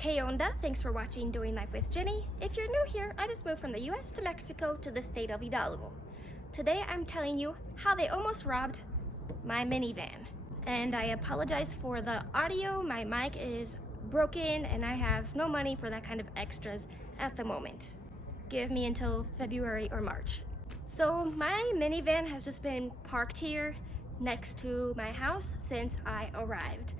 Que onda? Thanks for watching Doing Life with Jenny. If you're new here, I just moved from the US to Mexico to the state of Hidalgo. Today I'm telling you how they almost robbed my minivan. And I apologize for the audio. My mic is broken and I have no money for that kind of extras at the moment. Give me until February or March. So my minivan has just been parked here next to my house since I arrived.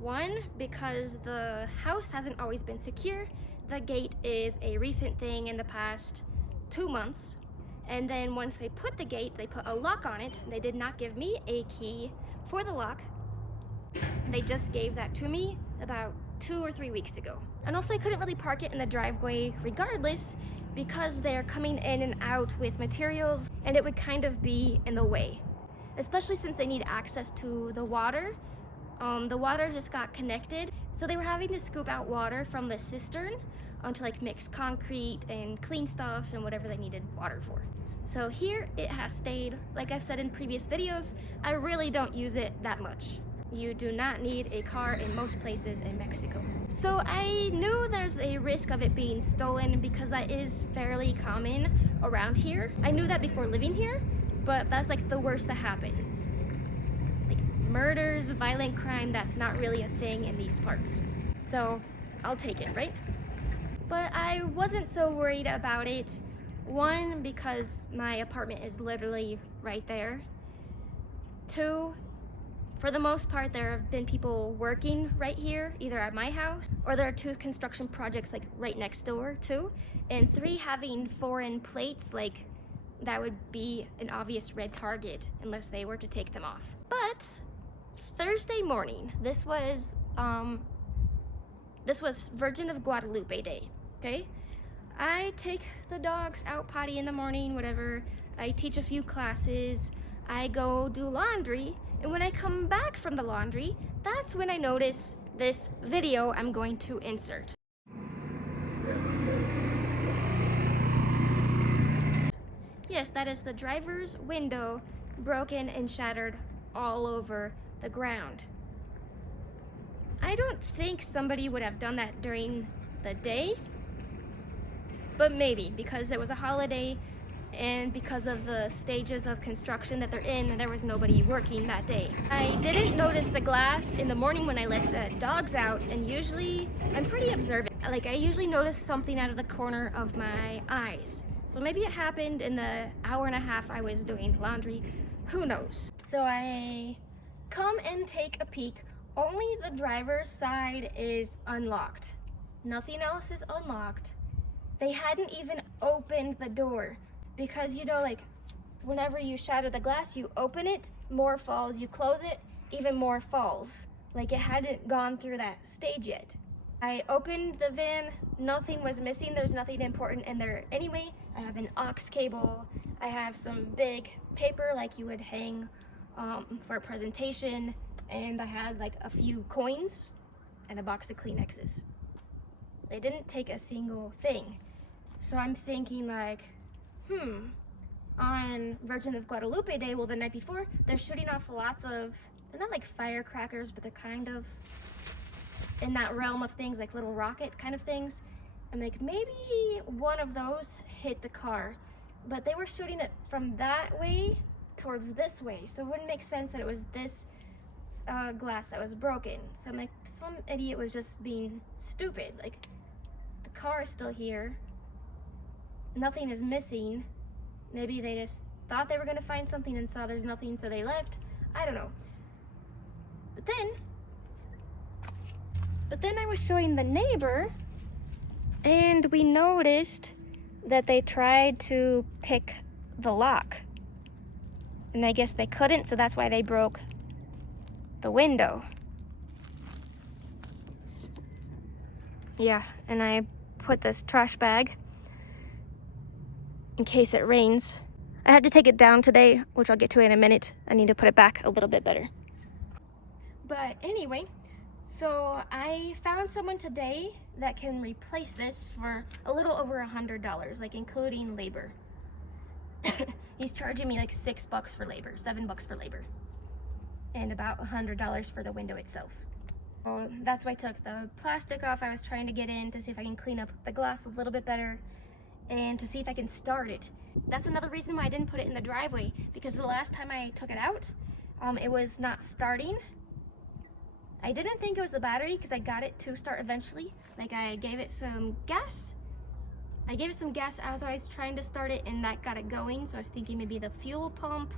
One, because the house hasn't always been secure. The gate is a recent thing in the past 2 months. And then once they put the gate, they put a lock on it. They did not give me a key for the lock. They just gave that to me about 2 or 3 weeks ago. And also I couldn't really park it in the driveway regardless because they're coming in and out with materials and it would kind of be in the way. Especially since they need access to the water. The water just got connected, so they were having to scoop out water from the cistern to like mix concrete and clean stuff and whatever they needed water for. So here it has stayed. Like I've said in previous videos, I really don't use it that much. You do not need a car in most places in Mexico. So I knew there's a risk of it being stolen because that is fairly common around here. I knew that before living here, but that's like the worst that happens. Murders, violent crime, that's not really a thing in these parts. So I'll take it, right? But I wasn't so worried about it. One, because my apartment is literally right there. Two, for the most part, there have been people working right here, either at my house, or there are 2 construction projects like right next door too. And 3, having foreign plates, like that would be an obvious red target unless they were to take them off. But Thursday morning, this was Virgin of Guadalupe Day, okay? I take the dogs out potty in the morning, whatever. I teach a few classes. I go do laundry. And when I come back from the laundry, that's when I notice this video I'm going to insert. Yes, that is the driver's window broken and shattered all over the ground. I don't think somebody would have done that during the day, but maybe because it was a holiday and because of the stages of construction that they're in, there was nobody working that day. I didn't notice the glass in the morning when I let the dogs out, and usually I'm pretty observant. Like I usually notice something out of the corner of my eyes. So maybe it happened in the hour and a half I was doing laundry. Who knows? So I come and take a peek. Only the driver's side is unlocked. Nothing else is unlocked. They hadn't even opened the door because, you know, like whenever you shatter the glass, you open it, more falls. You close it, even more falls. Like it hadn't gone through that stage yet. I opened the van, nothing was missing. There's nothing important in there anyway. I have an aux cable. I have some big paper like you would hang for a presentation, and I had like a few coins and a box of Kleenexes. They didn't take a single thing. So I'm thinking like, on Virgin of Guadalupe Day, well the night before, they're shooting off lots of, they're not like firecrackers, but they're kind of in that realm of things, like little rocket kind of things. I'm like, maybe one of those hit the car, but they were shooting it from that way towards this way, so it wouldn't make sense that it was this glass that was broken. So I'm like, some idiot was just being stupid. Like, the car is still here, nothing is missing. Maybe they just thought they were gonna find something and saw there's nothing, so they left. I don't know. But then I was showing the neighbor, and we noticed that they tried to pick the lock. And I guess they couldn't, so that's why they broke the window. Yeah, and I put this trash bag in case it rains. I had to take it down today, which I'll get to in a minute. I need to put it back a little bit better. But anyway, so I found someone today that can replace this for a little over $100, like including labor. He's charging me like $6 for labor, $7 for labor, and about $100 for the window itself. Oh, that's why I took the plastic off. I was trying to get in to see if I can clean up the glass a little bit better and to see if I can start it. That's another reason why I didn't put it in the driveway, because the last time I took it out, it was not starting. I didn't think it was the battery because I got it to start eventually. Like, I gave it some gas. I gave it some gas as I was trying to start it, and that got it going. So I was thinking maybe the fuel pump,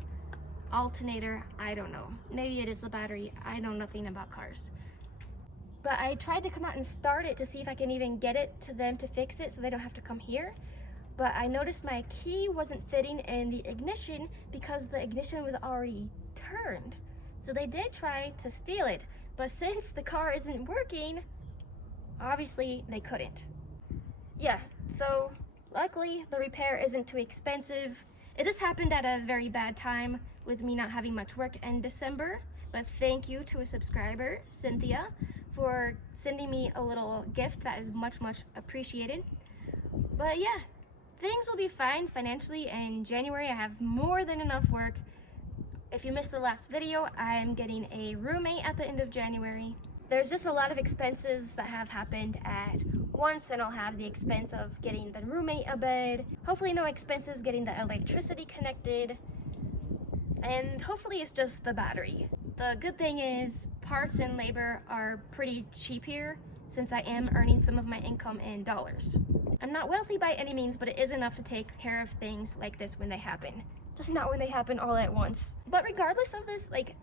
alternator, I don't know. Maybe it is the battery. I know nothing about cars. But I tried to come out and start it to see if I can even get it to them to fix it so they don't have to come here. But I noticed my key wasn't fitting in the ignition because the ignition was already turned. So they did try to steal it, but since the car isn't working, obviously they couldn't. Yeah, so luckily the repair isn't too expensive. It just happened at a very bad time with me not having much work in December, but thank you to a subscriber, Cynthia, for sending me a little gift that is much, much appreciated. But yeah, things will be fine financially in January. I have more than enough work. If you missed the last video, I'm getting a roommate at the end of January. There's just a lot of expenses that have happened at once, and I'll have the expense of getting the roommate a bed. Hopefully no expenses getting the electricity connected. And hopefully it's just the battery. The good thing is parts and labor are pretty cheap here since I am earning some of my income in dollars. I'm not wealthy by any means, but it is enough to take care of things like this when they happen. Just not when they happen all at once. But regardless of this, like,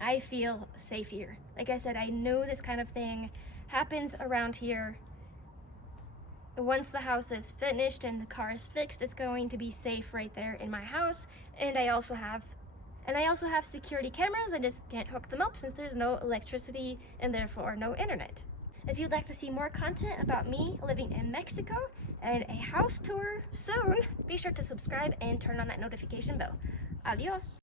I feel safe here. Like I said, I know this kind of thing happens around here. Once the house is finished and the car is fixed, it's going to be safe right there in my house. And I also have security cameras. I just can't hook them up since there's no electricity and therefore no internet. If you'd like to see more content about me living in Mexico and a house tour soon, be sure to subscribe and turn on that notification bell. Adios.